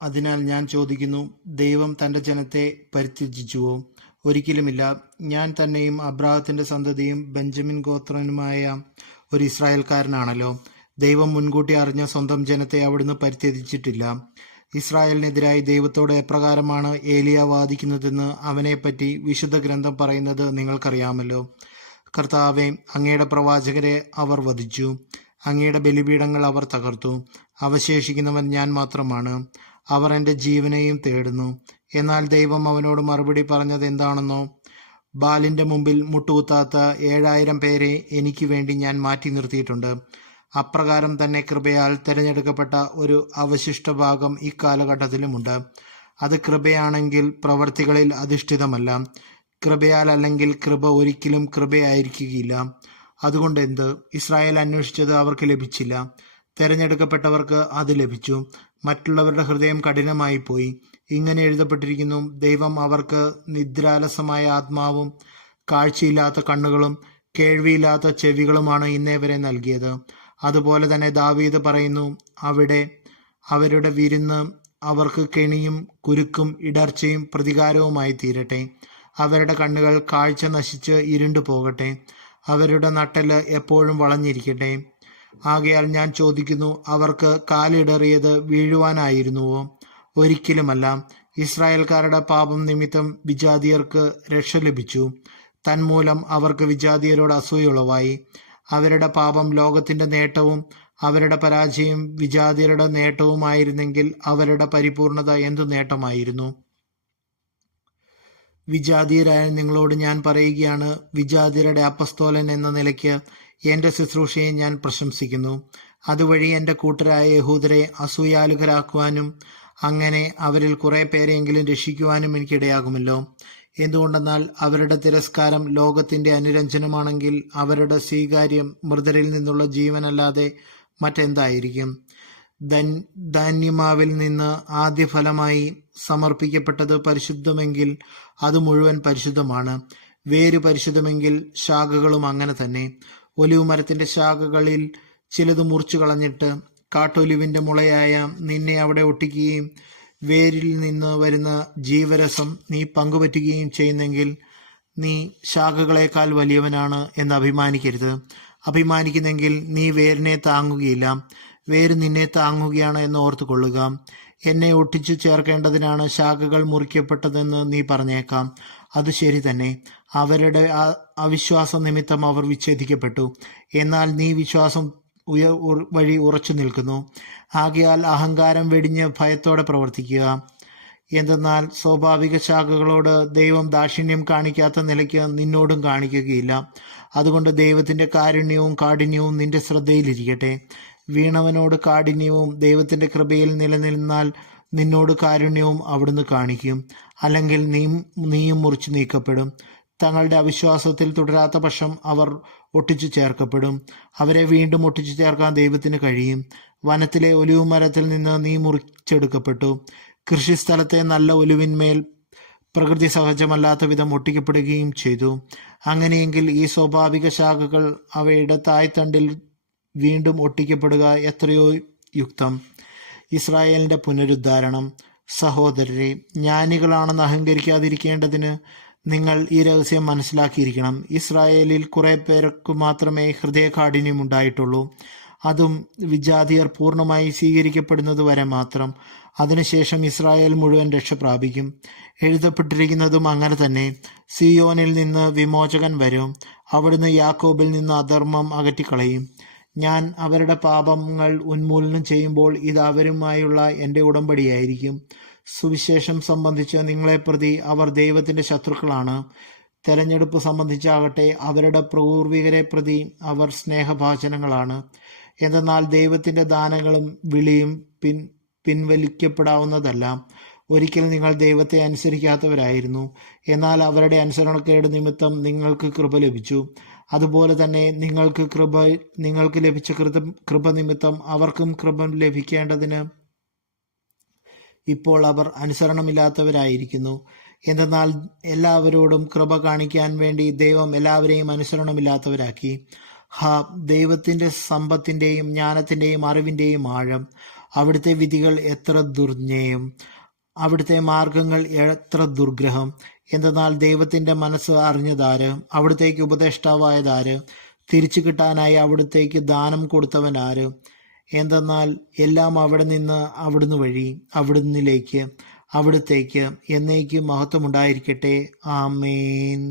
അതിനാൽ ഞാൻ ചോദിക്കുന്നു, ദൈവം തന്റെ ജനത്തെ പരിത്യജിച്ചുവോ? ഒരിക്കലുമില്ല. ഞാൻ തന്നെയും അബ്രാഹത്തിന്റെ സന്തതിയും ബെഞ്ചമിൻ ഗോത്രനുമായ ഒരു ഇസ്രായേൽക്കാരനാണല്ലോ. ദൈവം മുൻകൂട്ടി അറിഞ്ഞ സ്വന്തം ജനത്തെ അവിടുന്ന് പരിത്യജിച്ചിട്ടില്ല. ഇസ്രായേലിനെതിരായി ദൈവത്തോട് എപ്രകാരമാണ് ഏലിയ വാദിക്കുന്നതെന്ന് അവനെപ്പറ്റി വിശുദ്ധ ഗ്രന്ഥം പറയുന്നത് നിങ്ങൾക്കറിയാമല്ലോ. കർത്താവേ, അങ്ങയുടെ പ്രവാചകരെ അവർ വധിച്ചു, അങ്ങയുടെ ബലിപീഠങ്ങൾ അവർ തകർത്തു. അവശേഷിക്കുന്നവൻ ഞാൻ മാത്രമാണ്. അവർ എൻ്റെ ജീവനെയും തേടുന്നു. എന്നാൽ ദൈവം അവനോട് മറുപടി പറഞ്ഞത് എന്താണെന്നോ? ബാലിന്റെ മുമ്പിൽ മുട്ടുകുത്താത്ത 7000 പേരെ എനിക്ക് വേണ്ടി ഞാൻ മാറ്റി നിർത്തിയിട്ടുണ്ട്. അപ്രകാരം തന്നെ കൃപയാൽ തിരഞ്ഞെടുക്കപ്പെട്ട ഒരു അവശിഷ്ട ഭാഗം ഇക്കാലഘട്ടത്തിലുമുണ്ട്. അത് കൃപയാണെങ്കിൽ പ്രവർത്തികളിൽ അധിഷ്ഠിതമല്ല. കൃപയാൽ അല്ലെങ്കിൽ കൃപ ഒരിക്കലും കൃപയായിരിക്കുകയില്ല. അതുകൊണ്ട് എന്ത്? ഇസ്രായേൽ അന്വേഷിച്ചത് അവർക്ക് ലഭിച്ചില്ല, തെരഞ്ഞെടുക്കപ്പെട്ടവർക്ക് അത് ലഭിച്ചു. മറ്റുള്ളവരുടെ ഹൃദയം കഠിനമായി പോയി. ഇങ്ങനെ എഴുതപ്പെട്ടിരിക്കുന്നു, ദൈവം അവർക്ക് നിദ്രാലസമായ ആത്മാവും കാഴ്ചയില്ലാത്ത കണ്ണുകളും കേൾവിയില്ലാത്ത ചെവികളുമാണ് ഇന്നേ വരെ നൽകിയത്. അതുപോലെ തന്നെ ദാവീദ് പറയുന്നു, അവരുടെ വിരുന്ന് അവർക്ക് കെണിയും കുരുക്കും ഇടർച്ചയും പ്രതികാരവുമായി തീരട്ടെ. അവരുടെ കണ്ണുകൾ കാഴ്ച നശിച്ച് ഇരുണ്ടു പോകട്ടെ. അവരുടെ നട്ടെല്ല് എപ്പോഴും വളഞ്ഞിരിക്കട്ടെ. ആകയാൽ ഞാൻ ചോദിക്കുന്നു, അവർക്ക് കാലിടറിയത് വീഴുവാനായിരുന്നുവോ? ഒരിക്കലുമല്ല. ഇസ്രായേൽക്കാരുടെ പാപം നിമിത്തം വിജാതിയർക്ക് രക്ഷ ലഭിച്ചു. തന്മൂലം അവർക്ക് വിജാതിയരോട് അസൂയുളവായി. അവരുടെ പാപം ലോകത്തിന്റെ നേട്ടവും അവരുടെ പരാജയം വിജാതിയരുടെ നേട്ടവുമായിരുന്നെങ്കിൽ അവരുടെ പരിപൂർണത എന്തു നേട്ടമായിരുന്നു? വിജാതിയരായ നിങ്ങളോട് ഞാൻ പറയുകയാണ്, വിജാതിയരുടെ അപ്പസ്തോലൻ എന്ന നിലയ്ക്ക് എൻ്റെ ശുശ്രൂഷയെ ഞാൻ പ്രശംസിക്കുന്നു. അതുവഴി എൻ്റെ കൂട്ടരായ യഹൂദരെ അസൂയാലുകരാക്കുവാനും അങ്ങനെ അവരിൽ കുറെ പേരെങ്കിലും രക്ഷിക്കുവാനും എനിക്കിടയാകുമല്ലോ. എന്തുകൊണ്ടെന്നാൽ അവരുടെ തിരസ്കാരം ലോകത്തിന്റെ അനുരഞ്ജനമാണെങ്കിൽ അവരുടെ സ്വീകാര്യം മൃതരിൽ നിന്നുള്ള ജീവനല്ലാതെ മറ്റെന്തായിരിക്കും? ധാന്യമാവിൽ നിന്ന് ആദ്യഫലമായി സമർപ്പിക്കപ്പെട്ടത് പരിശുദ്ധമെങ്കിൽ അത് മുഴുവൻ പരിശുദ്ധമാണ്. വേര് പരിശുദ്ധമെങ്കിൽ ശാഖകളും അങ്ങനെ തന്നെ. ഒലിവ് മരത്തിന്റെ ശാഖകളിൽ ചിലത് മുറിച്ചു കളഞ്ഞിട്ട് കാട്ടൊലിവിന്റെ മുളയായ നിന്നെ അവിടെ ഒട്ടിക്കുകയും വേരിൽ നിന്ന് വരുന്ന ജീവരസം നീ പങ്കുപറ്റുകയും ചെയ്യുന്നെങ്കിൽ നീ ശാഖകളേക്കാൾ വലിയവനാണ് എന്ന് അഭിമാനിക്കരുത്. അഭിമാനിക്കുന്നെങ്കിൽ നീ വേരിനെ താങ്ങുകയില്ല, വേര് നിന്നെ താങ്ങുകയാണ് എന്ന് ഓർത്തുകൊള്ളുക. എന്നെ ഒട്ടിച്ചു ചേർക്കേണ്ടതിനാണ് ശാഖകൾ മുറിക്കപ്പെട്ടതെന്ന് നീ പറഞ്ഞേക്കാം. അത് ശരി തന്നെ. അവരുടെ അവിശ്വാസ നിമിത്തം അവർ വിച്ഛേദിക്കപ്പെട്ടു. എന്നാൽ നീ വിശ്വാസം വഴി ഉറച്ചു നിൽക്കുന്നു. ആകയാൽ അഹങ്കാരം വെടിഞ്ഞ് ഭയത്തോടെ പ്രവർത്തിക്കുക. എന്തെന്നാൽ സ്വാഭാവിക ശാഖകളോട് ദൈവം ദാക്ഷിണ്യം കാണിക്കാത്ത നിലയ്ക്ക് നിന്നോടും കാണിക്കുകയില്ല. അതുകൊണ്ട് ദൈവത്തിന്റെ കാഠിന്യവും നിന്റെ ശ്രദ്ധയിലിരിക്കട്ടെ. വീണവനോട് കാഠിന്യവും ദൈവത്തിന്റെ കൃപയിൽ നിലനിന്നാൽ നിന്നോട് കാരുണ്യവും അവിടുന്ന് കാണിക്കും. അല്ലെങ്കിൽ നീയും മുറിച്ചു നീക്കപ്പെടും. തങ്ങളുടെ അവിശ്വാസത്തിൽ തുടരാത്ത പക്ഷം അവർ ഒട്ടിച്ചു ചേർക്കപ്പെടും. അവരെ വീണ്ടും ഒട്ടിച്ചു ചേർക്കാൻ ദൈവത്തിന് കഴിയും. വനത്തിലെ ഒലിവ് മരത്തിൽ നിന്ന് നീ മുറിച്ചെടുക്കപ്പെട്ടു. കൃഷിസ്ഥലത്തെ നല്ല ഒലിവിന്മേൽ പ്രകൃതി സഹജമല്ലാത്ത വിധം ഒട്ടിക്കപ്പെടുകയും ചെയ്തു. അങ്ങനെയെങ്കിൽ ഈ സ്വാഭാവിക ശാഖകൾ അവയുടെ തായ്തണ്ടിൽ വീണ്ടും ഒട്ടിക്കപ്പെടുക എത്രയോ യുക്തം. ഇസ്രായേലിന്റെ പുനരുദ്ധാരണം. സഹോദരരെ, ജ്ഞാനികളാണെന്ന് അഹങ്കരിക്കാതിരിക്കേണ്ടതിന് നിങ്ങൾ ഈ രഹസ്യം മനസ്സിലാക്കിയിരിക്കണം. ഇസ്രായേലിൽ കുറെ പേർക്ക് മാത്രമേ ഹൃദയകാഠിന്യം ഉണ്ടായിട്ടുള്ളൂ. അതും വിജാതിയർ പൂർണ്ണമായി സ്വീകരിക്കപ്പെടുന്നത് വരെ മാത്രം. അതിനുശേഷം ഇസ്രായേൽ മുഴുവൻ രക്ഷ പ്രാപിക്കും. എഴുതപ്പെട്ടിരിക്കുന്നതും അങ്ങനെ തന്നെ. സിയോനിൽ നിന്ന് വിമോചകൻ വരും. അവിടുന്ന് യാക്കോബിൽ നിന്ന് അധർമ്മം അകറ്റിക്കളയും. ഞാൻ അവരുടെ പാപങ്ങൾ ഉന്മൂലനം ചെയ്യുമ്പോൾ ഇത് അവരുമായുള്ള എൻ്റെ ഉടമ്പടിയായിരിക്കും. സുവിശേഷം സംബന്ധിച്ച് നിങ്ങളെ പ്രതി അവർ ദൈവത്തിന്റെ ശത്രുക്കളാണ്. തെരഞ്ഞെടുപ്പ് സംബന്ധിച്ചാകട്ടെ അവരുടെ പൂർവികരെ പ്രതി അവർ സ്നേഹഭാചനങ്ങളാണ്. എന്തെന്നാൽ ദൈവത്തിന്റെ ദാനങ്ങളും വിളിയും പിൻവലിക്കപ്പെടാവുന്നതല്ല. ഒരിക്കൽ നിങ്ങൾ ദൈവത്തെ അനുസരിക്കാത്തവരായിരുന്നു, എന്നാൽ അവരുടെ അനുസരണക്കേട് നിമിത്തം നിങ്ങൾക്ക് കൃപ ലഭിച്ചു. അതുപോലെ തന്നെ നിങ്ങൾക്ക് ലഭിച്ച കൃപ നിമിത്തം അവർക്കും കൃപ ലഭിക്കേണ്ടതിന് ഇപ്പോൾ അവർ അനുസരണമില്ലാത്തവരായിരിക്കുന്നു. എന്തെന്നാൽ എല്ലാവരോടും കൃപ കാണിക്കാൻ വേണ്ടി ദൈവം എല്ലാവരെയും അനുസരണമില്ലാത്തവരാക്കി. ദൈവത്തിന്റെ സമ്പത്തിന്റെയും ജ്ഞാനത്തിന്റെയും അറിവിന്റെയും ആഴം! അവിടുത്തെ വിധികൾ എത്ര ദുർജ്ഞേയം, അവിടുത്തെ മാർഗങ്ങൾ എത്ര ദുർഗ്രഹം. എന്തെന്നാൽ ദൈവത്തിൻ്റെ മനസ്സ് അറിഞ്ഞതാര്? അവിടുത്തേക്ക് ഉപദേഷ്ടാവായതാര്? തിരിച്ചു കിട്ടാനായി അവിടുത്തേക്ക് ദാനം കൊടുത്തവനാര്? എന്തെന്നാൽ എല്ലാം അവിടെ നിന്ന്, അവിടുന്ന് വഴി, അവിടുന്നിലേക്ക്, അവിടുത്തേക്ക് എന്നേക്കും മഹത്വമുണ്ടായിരിക്കട്ടെ. ആമേൻ.